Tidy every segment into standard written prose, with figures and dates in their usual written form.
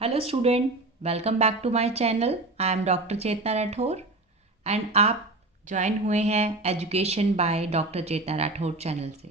Hello student, welcome back to my channel. I am doctor Chetna Rathore and आप join हुए हैं education by doctor Chetna Rathore channel से।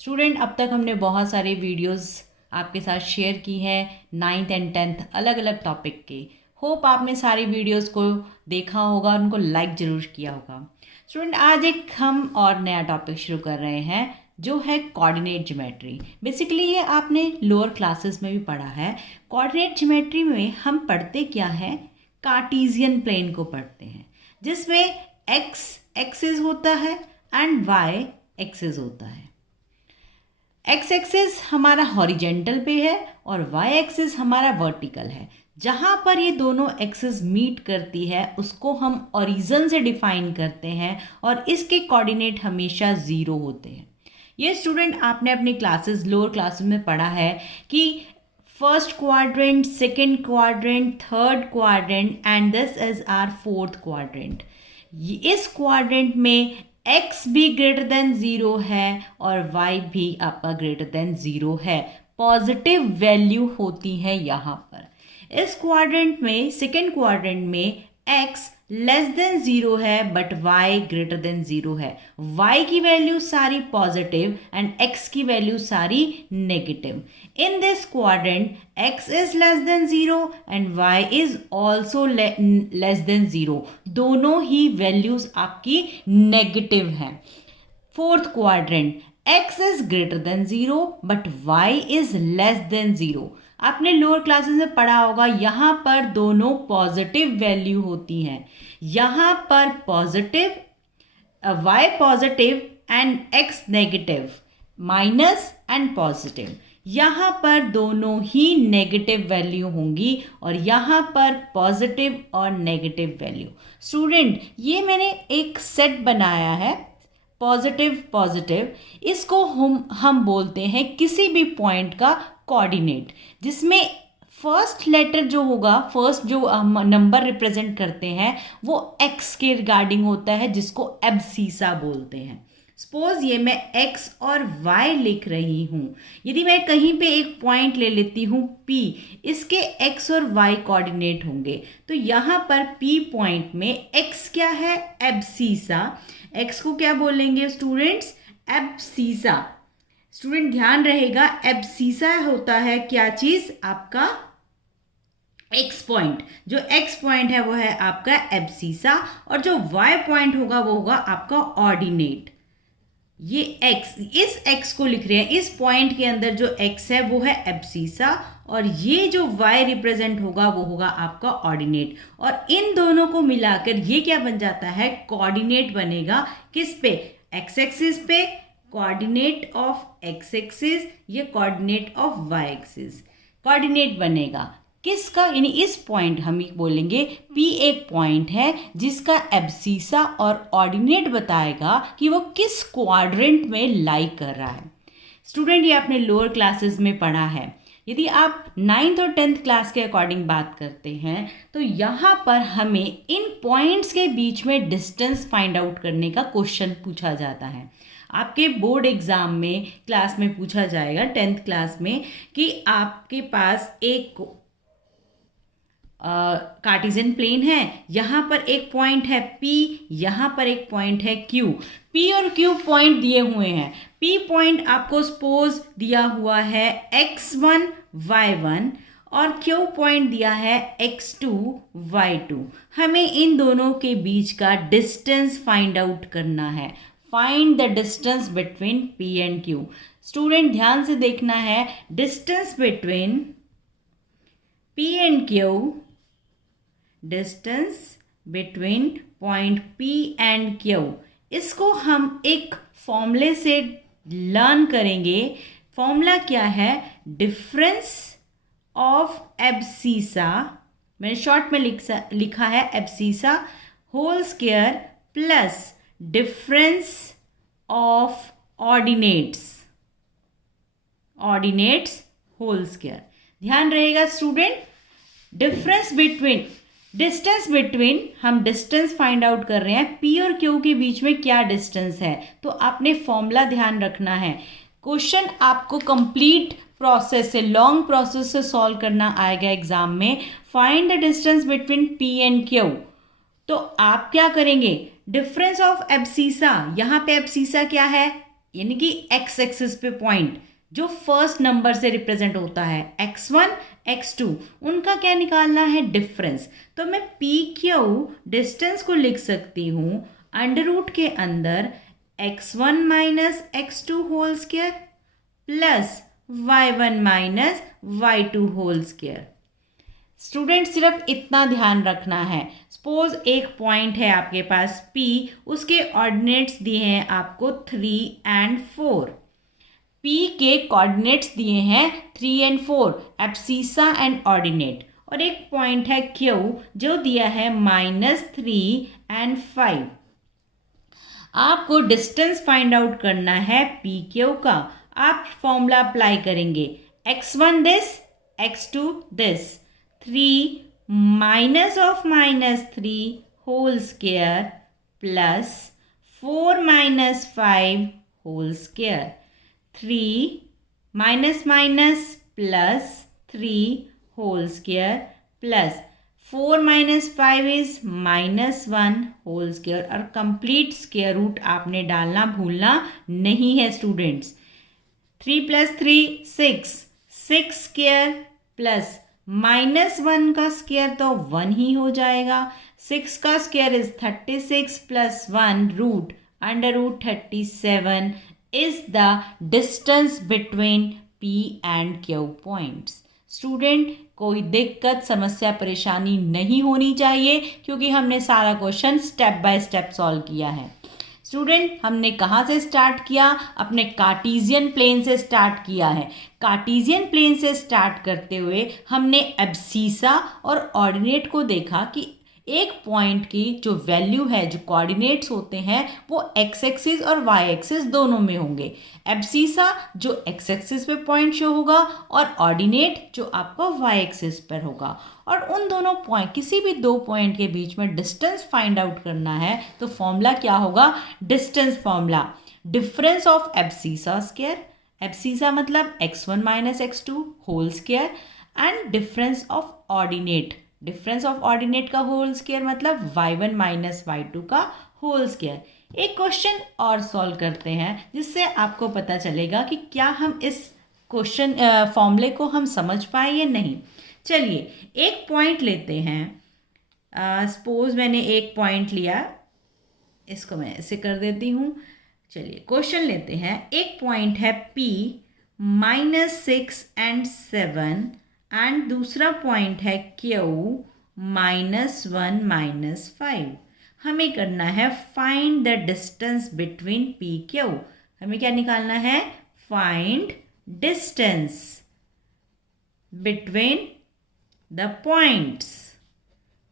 Student, अब तक हमने बहुत सारे वीडियोस आपके साथ शेयर की हैं 9th एंड 10th अलग अलग टॉपिक के। होप आपने सारी वीडियोस को देखा होगा, उनको लाइक ज़रूर किया होगा। स्टूडेंट, आज एक हम और नया टॉपिक शुरू कर रहे हैं जो है कोऑर्डिनेट ज्योमेट्री। बेसिकली ये आपने लोअर क्लासेस में भी पढ़ा है। कोऑर्डिनेट ज्योमेट्री में हम पढ़ते क्या है, कार्टेशियन प्लेन को पढ़ते हैं जिसमें एक्स एक्सिस होता है एंड वाई एक्सिस होता है। एक्स एक्सिस हमारा हॉरिजेंटल पे है और वाई एक्सिस हमारा वर्टिकल है। जहाँ पर ये दोनों एक्सिस मीट करती है उसको हम ओरिजिन से डिफाइन करते हैं और इसके कोऑर्डिनेट हमेशा ज़ीरो होते हैं। ये स्टूडेंट आपने अपनी क्लासेस लोअर क्लासेस में पढ़ा है कि first quadrant, second quadrant, third quadrant and this is our fourth quadrant. इस क्वाड्रेंट में x भी ग्रेटर देन ज़ीरो है और y भी आपका ग्रेटर देन ज़ीरो है। पॉजिटिव वैल्यू होती है यहाँ पर। इस क्वाड्रेंट में, सेकंड क्वाड्रेंट में x लेस देन ज़ीरो है but y greater than zero है। y की वैल्यू सारी पॉजिटिव एंड x की वैल्यू सारी negative. In this quadrant x is less than zero and y is also less than zero. दोनों ही values आपकी negative हैं। Fourth quadrant x is greater than zero but y is less than zero. आपने lower classes में पढ़ा होगा, यहाँ पर दोनों पॉजिटिव वैल्यू होती हैं। यहाँ पर positive, y positive and x negative, minus and positive. यहाँ पर दोनों ही नेगेटिव वैल्यू होंगी और यहाँ पर पॉजिटिव और नेगेटिव वैल्यू। स्टूडेंट, ये मैंने एक सेट बनाया है पॉजिटिव पॉजिटिव। इसको हम बोलते हैं किसी भी पॉइंट का कोऑर्डिनेट, जिसमें फर्स्ट लेटर जो होगा, फर्स्ट जो हम नंबर रिप्रेजेंट करते हैं वो x के रिगार्डिंग होता है, जिसको एब्सीसा बोलते हैं। सपोज ये मैं x और y लिख रही हूँ। यदि मैं कहीं पे एक पॉइंट ले लेती हूँ P, इसके x और y कोऑर्डिनेट होंगे। तो यहाँ पर P पॉइंट में x क्या है, एब्सीसा। x को क्या बोलेंगे स्टूडेंट्स, एब्सीसा। स्टूडेंट ध्यान रहेगा, एब्सीसा होता है क्या चीज, आपका x पॉइंट। जो x पॉइंट है वो है आपका एब्सीसा और जो y पॉइंट होगा वो होगा आपका ऑर्डिनेट। ये x, इस x को लिख रहे हैं, इस पॉइंट के अंदर जो x है वो है एब्सीसा और ये जो y रिप्रेजेंट होगा वो होगा आपका ऑर्डिनेट। और इन दोनों को मिलाकर ये क्या बन जाता है, कोऑर्डिनेट बनेगा। किस पे, x एक्सिस पे, कोऑर्डिनेट ऑफ x एक्सिस, ये coordinate of y axis. Coordinate बनेगा किसका, यानी इस पॉइंट हम बोलेंगे P एक पॉइंट है जिसका एब्सीसा और ऑर्डिनेट बताएगा कि वो किस क्वाड्रेंट में लाई कर रहा है। स्टूडेंट, ये आपने लोअर क्लासेस में पढ़ा है। यदि आप 9th और 10th क्लास के अकॉर्डिंग बात करते हैं तो यहाँ पर हमें इन पॉइंट्स के बीच में डिस्टेंस फाइंड आउट करने का क्वेश्चन पूछा जाता है। आपके बोर्ड एग्जाम में क्लास में पूछा जाएगा 10th क्लास में कि आपके पास एक कार्टेशियन प्लेन है, यहाँ पर एक पॉइंट है P, यहाँ पर एक पॉइंट है Q। P और Q पॉइंट दिए हुए हैं। P पॉइंट आपको सपोज दिया हुआ है x1 y1 और Q पॉइंट दिया है x2 y2। हमें इन दोनों के बीच का डिस्टेंस फाइंड आउट करना है। Find the distance between P and Q। Student ध्यान से देखना है, distance between P and Q, distance between point P and Q, इसको हम एक फॉर्मूले से लर्न करेंगे। फॉर्मूला क्या है, डिफरेंस ऑफ एब्सीसा, मैंने शॉर्ट में लिखा है abscissa whole square plus difference of ordinates whole square. ध्यान रहेगा स्टूडेंट, डिस्टेंस बिटवीन, हम डिस्टेंस फाइंड आउट कर रहे हैं P और Q के बीच में क्या डिस्टेंस है, तो आपने फॉर्मूला ध्यान रखना है। क्वेश्चन आपको कंप्लीट प्रोसेस से, लॉन्ग प्रोसेस से सॉल्व करना आएगा एग्जाम में। Find the distance between P and Q. तो आप क्या करेंगे, डिफरेंस ऑफ एब्सीसा, यहाँ पे एब्सीसा क्या है, यानी कि एक्स एक्सिस पे पॉइंट जो फर्स्ट नंबर से रिप्रेजेंट होता है, x1 x2, उनका क्या निकालना है, डिफरेंस। तो मैं पी क्यू डिस्टेंस को लिख सकती हूँ अंडर रूट के अंदर x1 minus x2 whole square plus y1 minus y2 whole square. Student सिर्फ इतना ध्यान रखना है, सपोज एक पॉइंट है आपके पास P, उसके ऑर्डिनेट्स दिए हैं आपको 3 एंड 4। P के कोऑर्डिनेट्स दिए हैं 3 एंड 4, एब्सीसा एंड ऑर्डिनेट। और एक पॉइंट है Q जो दिया है -3 एंड 5। आपको डिस्टेंस फाइंड आउट करना है पी क्यू का। आप फॉर्मूला अप्लाई करेंगे, x1 this, x2 this, 3 minus of -3 whole square plus 4 minus 5 whole square. 3 minus minus plus 3 whole square plus 4 minus 5 is -1 whole square. और कंप्लीट स्क्वायर रूट आपने डालना भूलना नहीं है स्टूडेंट्स। 3 प्लस 3 6, 6 स्क्वायर प्लस -1 का square तो 1 ही हो जाएगा। 6 का square is 36 plus 1 root under root 37 is the distance between P and Q points. Student कोई दिक्कत, समस्या, परेशानी नहीं होनी चाहिए क्योंकि हमने सारा question step by step solve किया है। स्टूडेंट हमने कहाँ से स्टार्ट किया, अपने कार्टीजियन प्लेन से स्टार्ट किया है। कार्टीजियन प्लेन से स्टार्ट करते हुए हमने एब्सीसा और ऑर्डिनेट को देखा कि एक पॉइंट की जो वैल्यू है, जो कोऑर्डिनेट्स होते हैं वो एक्स एक्सिस और वाई एक्सिस दोनों में होंगे। एब्सीसा जो एक्स एक्सिस पे पॉइंट शो होगा और ऑर्डिनेट जो आपका वाई एक्सिस पर होगा। और उन दोनों पॉइंट, किसी भी दो पॉइंट के बीच में डिस्टेंस फाइंड आउट करना है तो फॉर्मूला क्या होगा, distance formula, difference of abscissa square, abscissa मतलब x1 minus x2 whole square and difference of ordinate, difference of ordinate का होल स्क्वायर मतलब y1 माइनस y2 का होल स्क्वायर। एक क्वेश्चन और सॉल्व करते हैं जिससे आपको पता चलेगा कि क्या हम इस क्वेश्चन फॉर्मूले को हम समझ पाए या नहीं। चलिए एक पॉइंट लेते हैं, सपोज मैंने एक पॉइंट लिया, इसको मैं ऐसे कर देती हूँ। चलिए क्वेश्चन लेते हैं, एक पॉइंट है P -6 एंड 7 एंड दूसरा पॉइंट है Q -1 -5। हमें करना है find the distance between P Q। हमें क्या निकालना है, find distance between the points,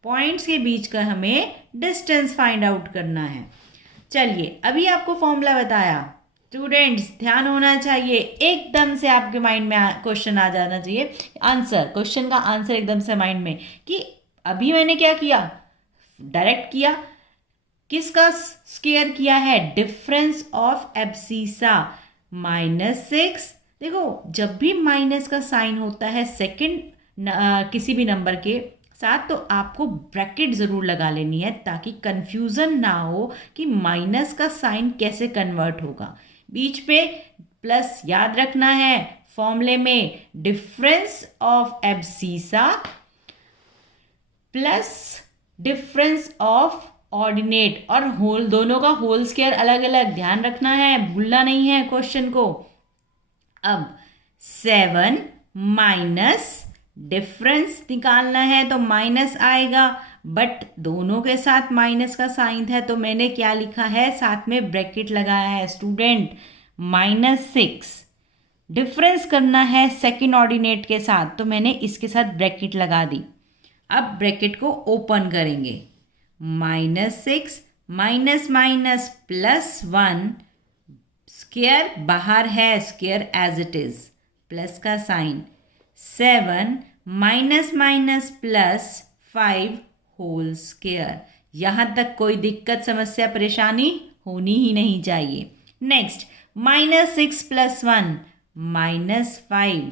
points के बीच का हमें डिस्टेंस फाइंड आउट करना है। चलिए अभी आपको फॉर्मूला बताया, स्टूडेंट्स ध्यान होना चाहिए, एकदम से आपके माइंड में क्वेश्चन आ जाना चाहिए, आंसर, क्वेश्चन का आंसर एकदम से माइंड में, कि अभी मैंने क्या किया, डायरेक्ट किया, किसका स्क्वायर किया है, डिफरेंस ऑफ एब्सीसा -6। देखो जब भी माइनस का साइन होता है सेकंड किसी भी नंबर के साथ तो आपको ब्रैकेट ज़रूर लगा लेनी है ताकि कंफ्यूजन ना हो कि माइनस का साइन कैसे कन्वर्ट होगा। बीच पे प्लस याद रखना है, फॉर्मूले में difference of abscissa plus difference of ordinate, और होल दोनों का होल स्क्वायर अलग अलग ध्यान रखना है, भूलना नहीं है क्वेश्चन को। अब 7 माइनस डिफरेंस निकालना है तो माइनस आएगा, बट दोनों के साथ माइनस का साइन है तो मैंने क्या लिखा है, साथ में ब्रैकेट लगाया है स्टूडेंट, -6। डिफरेंस करना है सेकंड ऑर्डिनेट के साथ तो मैंने इसके साथ ब्रैकेट लगा दी। अब ब्रैकेट को ओपन करेंगे, -6 माइनस माइनस +1, स्क्वायर बाहर है, square as it is, plus का sign, 7 minus minus +5 whole square. यहाँ तक कोई दिक्कत, समस्या, परेशानी होनी ही नहीं चाहिए। Next -6 + 1 -5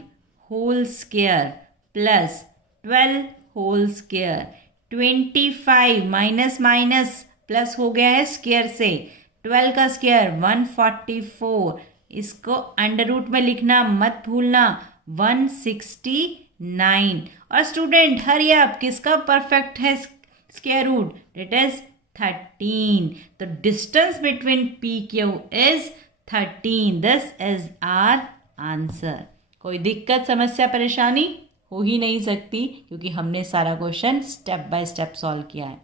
whole square plus 12 whole square. 25 minus minus plus हो गया है स्क्वायर से। 12 का स्क्वायर 144, इसको अंडर रूट में लिखना मत भूलना 169। और स्टूडेंट हरी अप, किसका परफेक्ट है स्क्वायर रूट? It is 13। तो distance between P Q is 13। This is our answer. कोई दिक्कत, समस्या, परेशानी हो ही नहीं सकती क्योंकि हमने सारा question step by step solve किया है।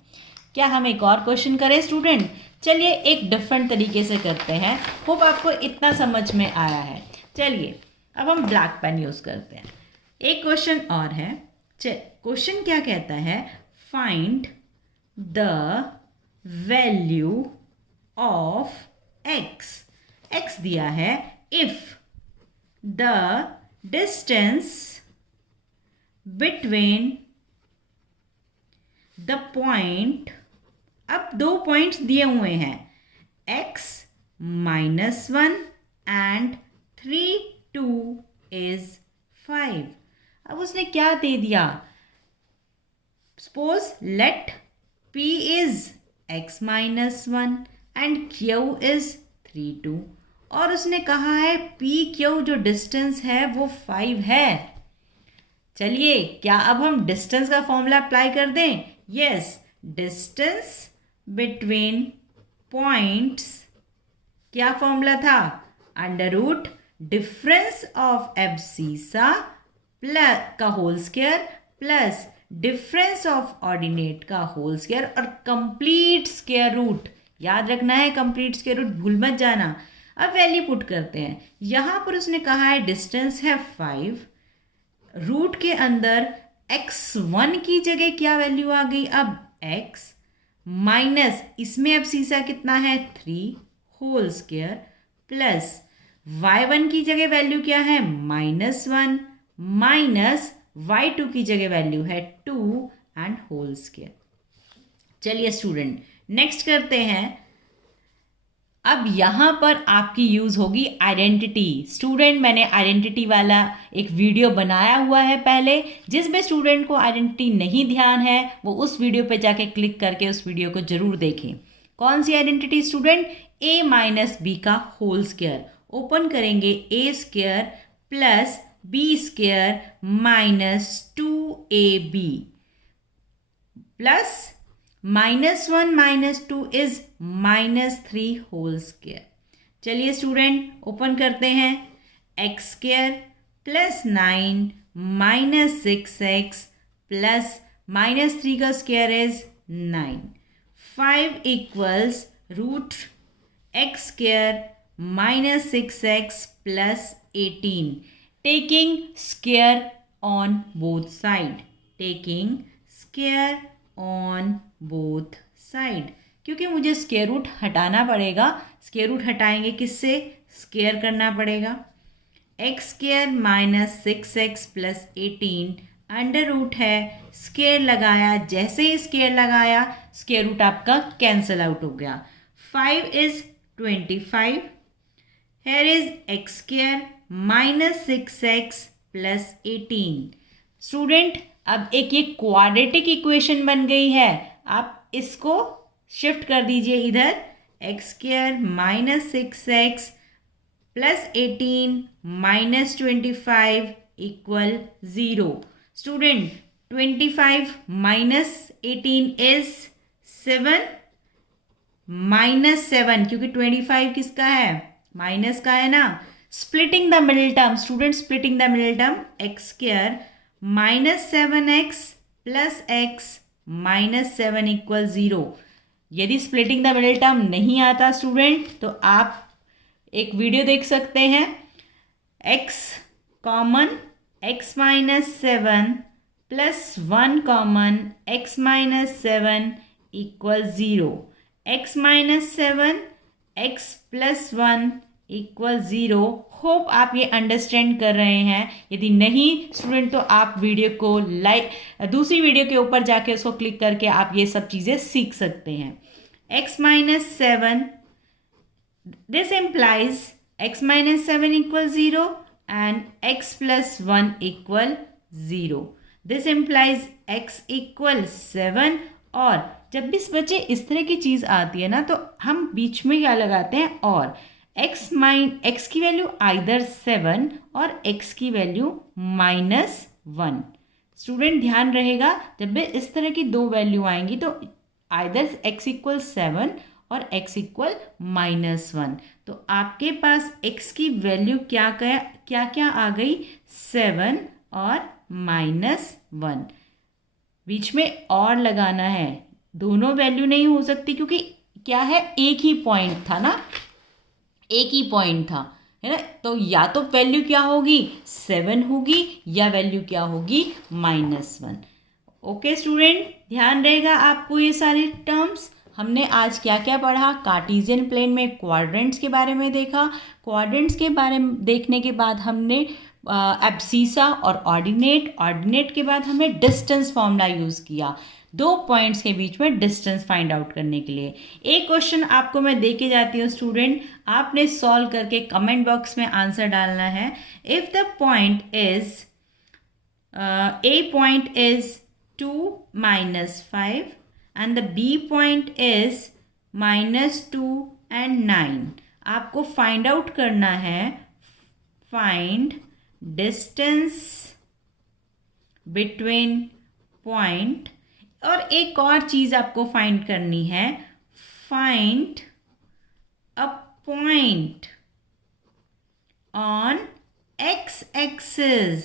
क्या हम एक और क्वेश्चन करें स्टूडेंट? चलिए एक डिफरेंट तरीके से करते हैं। होप आपको इतना समझ में आया है। चलिए अब हम ब्लैक पेन यूज़ करते हैं। एक क्वेश्चन और है। क्वेश्चन क्या कहता है? Find the value of x. X दिया है if the distance between the point, अब 2 पॉइंट्स दिए हुए हैं x -1 एंड 3 2 इज 5। अब उसने क्या दे दिया? Suppose let p is x -1 and q is 3 2, और उसने कहा है p q जो डिस्टेंस है वो 5 है। चलिए क्या अब हम डिस्टेंस का फॉर्मूला अप्लाई कर दें? यस, डिस्टेंस बिटवीन पॉइंट्स, क्या फॉर्मूला था? Under root difference of abscissa plus का whole square plus difference of ordinate का होल स्क्वायर और कंप्लीट स्क्वायर रूट। याद रखना है, कंप्लीट स्क्वायर रूट भूल मत जाना। अब वैल्यू पुट करते हैं। यहां पर उसने कहा है डिस्टेंस है 5, रूट के अंदर x1 की जगह क्या वैल्यू आ गई? अब x माइनस, इसमें अब सीसा कितना है? 3 होल स्क्वायर प्लस y1 की जगह वैल्यू क्या है? -1 माइनस y2 की जगह वैल्यू है 2 एंड होल स्क्वायर। चलिए स्टूडेंट नेक्स्ट करते हैं। अब यहाँ पर आपकी यूज़ होगी आइडेंटिटी। स्टूडेंट मैंने आइडेंटिटी वाला एक वीडियो बनाया हुआ है पहले, जिसमें स्टूडेंट को आइडेंटिटी नहीं ध्यान है वो उस वीडियो पे जाके क्लिक करके उस वीडियो को ज़रूर देखें। कौन सी identity student? a minus B का होल स्क्वायर। ओपन करेंगे a square plus b square minus 2ab plus -1 -2 is -3 whole square. चलिए स्टूडेंट ओपन करते हैं। X square plus 9 minus 6x plus -3 का square is 9। 5 equals root X square minus 6x plus 18। Taking square on both side, taking square on both side, क्योंकि मुझे square root हटाना पड़ेगा। Square root हटाएंगे किससे? Square करना पड़ेगा। X square minus 6x plus 18 under root है, square लगाया, जैसे ही स्क्वायर लगाया स्क्वायर रूट आपका कैंसिल आउट हो गया। 5 is 25, here is x square minus 6x plus 18। Student अब एक ये क्वाड्रेटिक इक्वेशन बन गई है। आप इसको शिफ्ट कर दीजिए इधर। X square minus 6x plus 18 minus 25 equal 0। Student 25 minus 18 is 7 minus 7, क्योंकि 25 किसका है? माइनस का है ना। Splitting the middle term, student splitting the middle term, x square minus 7x plus x minus 7 equal 0। यदि स्प्लिटिंग द मिडिल टर्म नहीं आता student तो आप एक वीडियो देख सकते हैं। x common x minus 7 plus 1 common x minus 7 equal 0। x minus 7 x plus 1 equal 0। Hope आप ये अंडरस्टैंड कर रहे हैं। यदि नहीं स्टूडेंट तो आप वीडियो को दूसरी वीडियो के ऊपर जाके उसको क्लिक करके आप ये सब चीज़ें सीख सकते हैं। x minus 7, this implies x minus 7 equal 0 and x plus 1 equal 0. This implies x equal 7. और जब भी बच्चे इस तरह की चीज़ आती है ना तो हम बीच में क्या लगाते हैं और x की वैल्यू आइदर 7 और x की वैल्यू -1. स्टूडेंट ध्यान रहेगा जब भी इस तरह की दो वैल्यू आएंगी तो आइदर x इक्वल 7 और x इक्वल -1. तो आपके पास x की वैल्यू क्या क्या आ गई 7 और -1. बीच में और लगाना है, दोनों वैल्यू नहीं हो सकती क्योंकि क्या है एक ही पॉइंट था ना, एक ही पॉइंट था है ना. तो या तो वैल्यू क्या होगी 7 होगी या वैल्यू क्या होगी -1. ओके स्टूडेंट, ध्यान रहेगा आपको ये सारे टर्म्स. हमने आज क्या क्या पढ़ा. कार्टेशियन प्लेन में क्वाड्रेंट्स के बारे में देखा. क्वाड्रेंट्स के बारे में देखने के बाद हमने एब्सीसा और ऑर्डिनेट के बाद हमने डिस्टेंस फॉर्मूला यूज़ किया दो पॉइंट्स के बीच में डिस्टेंस फाइंड आउट करने के लिए. एक क्वेश्चन आपको मैं दे के जाती हूँ स्टूडेंट, आपने सॉल्व करके कमेंट बॉक्स में आंसर डालना है. If the point is a point is 2 -5 and the B point is -2 and 9. आपको फाइंड आउट करना है फाइंड डिस्टेंस बिटवीन पॉइंट. और एक और चीज़ आपको फाइंड करनी है, find a point on x axis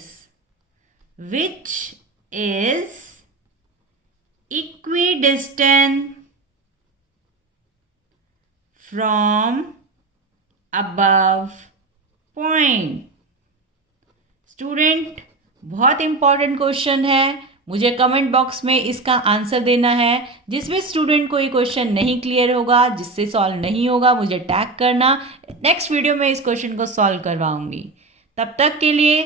which is equidistant from above point. Student बहुत इंपॉर्टेंट क्वेश्चन है, मुझे कमेंट बॉक्स में इसका आंसर देना है. जिस भी स्टूडेंट को ये क्वेश्चन नहीं क्लियर होगा, जिससे सॉल्व नहीं होगा, मुझे टैग करना. नेक्स्ट वीडियो में इस क्वेश्चन को सॉल्व करवाऊंगी. तब तक के लिए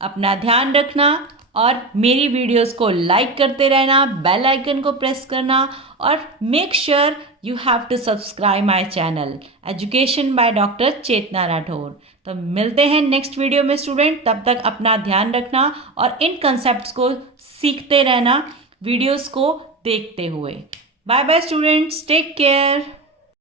अपना ध्यान रखना और मेरी वीडियोस को लाइक करते रहना, बेल आइकन को प्रेस करना और make sure you have to subscribe my channel education by doctor Chetna Rathore. तो मिलते हैं नेक्स्ट वीडियो में स्टूडेंट. तब तक अपना ध्यान रखना और इन कंसेप्ट्स को सीखते रहना वीडियोस को देखते हुए. Bye bye students, take care.